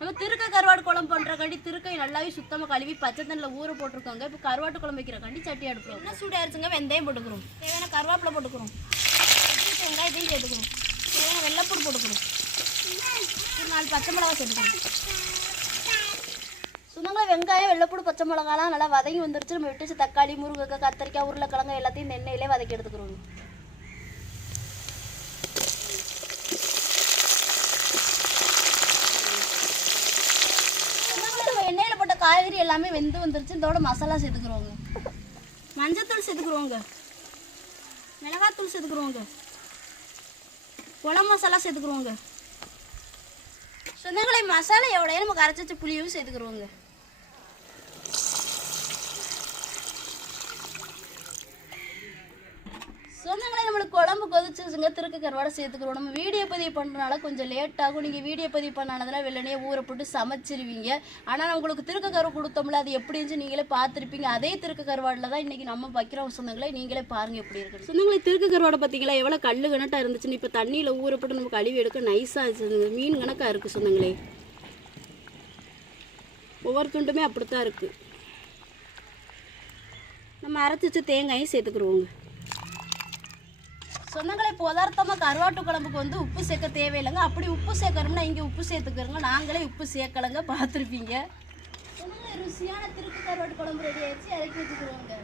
நம்ம திருக்க கருவாடு குழம்பு பண்ணுறக்காண்டி திருக்கை நல்லாவே சுத்தமாக கழுவி பச்சை தண்ணியில் ஊற போட்டிருக்காங்க. இப்போ கருவாட்டு குழம்பு வைக்கிறக்காண்டி சட்டி அடுப்புறோம். என்ன சூடாயிருச்சுங்க, வெந்தயம் போட்டுக்கிறோம், தேவையான கருவேப்பிலை போட்டுக்கிறோம், வெங்காயத்தையும் சேர்த்துக்கிறோம், தேவையான வெள்ளைப்பூடு போட்டுக்கிறோம், ஒரு 4 பச்சை மிளகா சேர்த்துக்கிறோம். சொந்தங்களே வெங்காயம் வெள்ளைப்பூடு பச்சை மிளகாலாம் நல்லா வதங்கி வந்துருச்சு. நம்ம விட்டு வச்சு தக்காளி முருங்கைக்காய் கத்திரிக்காய் உருளைக்கிழங்கு எல்லாத்தையும் இந்த எண்ணெயிலே வதக்கி எடுத்துக்கிறோம். எண்ணெயில் போட்ட காய்கறி எல்லாமே வெந்து வந்துருச்சு. இதோட மசாலா சேர்த்துக்கிறோங்க, மஞ்சத்தூள் சேர்த்துக்கிறோங்க, மிளகாத்தூள் சேர்த்துக்கிறோங்க, குழம்பு மசாலா சேர்த்துக்கிறோங்க. சொந்தங்களை மசாலா எவ்வளோ நம்ம கரைச்சி வச்ச புளியும் சேர்த்துக்கிறோங்க. சொந்தங்களே நம்மளுக்கு குழம்பு கொதிச்சுங்க, திருக்க கருவாடை சேர்த்துக்கிறோம். நம்ம வீடியோ பதிவு பண்ணுறதுனால கொஞ்சம் லேட் ஆகும். நீங்கள் வீடியோ பதிவு பண்ணாதனால வெள்ளனே ஊற போட்டு சமைச்சிருவீங்க. ஆனால் உங்களுக்கு திருக்க கருவாடு கொடுத்தோம்ல, அது எப்படி இருந்துச்சு நீங்களே பார்த்துருப்பீங்க. அதே திருக்க கருவாடில் தான் இன்றைக்கி நம்ம வைக்கிறோம். சொந்தங்களே நீங்களே பாருங்கள் எப்படி இருக்குது. சொந்தங்களே திருக்க கருவாடை பார்த்தீங்களா எவ்வளோ கல் கணட்டாக இருந்துச்சுன்னு. இப்போ தண்ணியில் ஊற போட்டு நம்ம கழுவி எடுக்க நைஸாக இருந்துச்சு. மீன் கணக்காக இருக்குது சொந்தங்களே. ஒவ்வொரு துண்டுமே அப்படித்தான் இருக்குது. நம்ம அரைச்சி வச்ச தேங்காயும் சேர்த்துக்குருவோங்க. சொந்தங்களை பதார்த்தமாக கருவாட்டு குழம்புக்கு உப்பு சேர்க்க தேவையில்லைங்க. அப்படி உப்பு சேர்க்கணும்னா இங்கே உப்பு சேர்த்துக்கிறோங்க. நாங்களே உப்பு சேர்க்கலைங்க, பார்த்துருப்பீங்க. ருசியான திருக்க கருவாட்டு குழம்பு ரெடி ஆயிடுச்சு, இறக்கி வச்சுக்கிறோங்க.